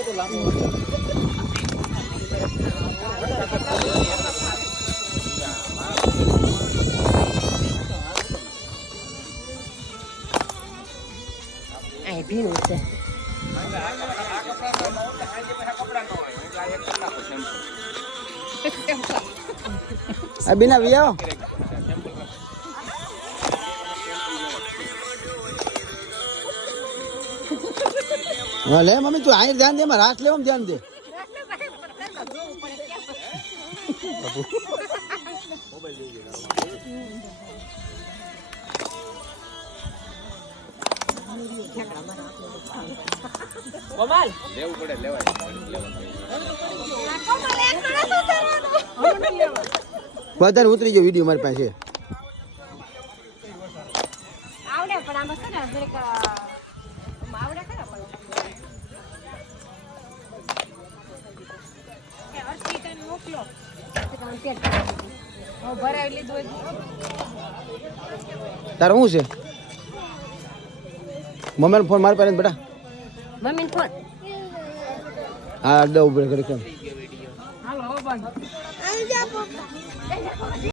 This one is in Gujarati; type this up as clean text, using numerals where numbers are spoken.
Ai ભીનું છે. અભી ના વિયો લે મમ્મી તું આઈ ધ્યાન દે માં રાખ લેવા ધ્યાન દે કોમલ લેવું પડે લેવાય વધારે ઉતરી ગયો વિડીયો મારી પાસે આવડે પણ આમાં છે ને જરીક આવડે ખરા પણ કે અર્પિતાને મોકલો ભરાવી લીધું તારે શું છે મમ્મી ફોન માર પાસે બેટા મમ્મી ફોન હા દઉં ઉપર કરી હાલો બંધ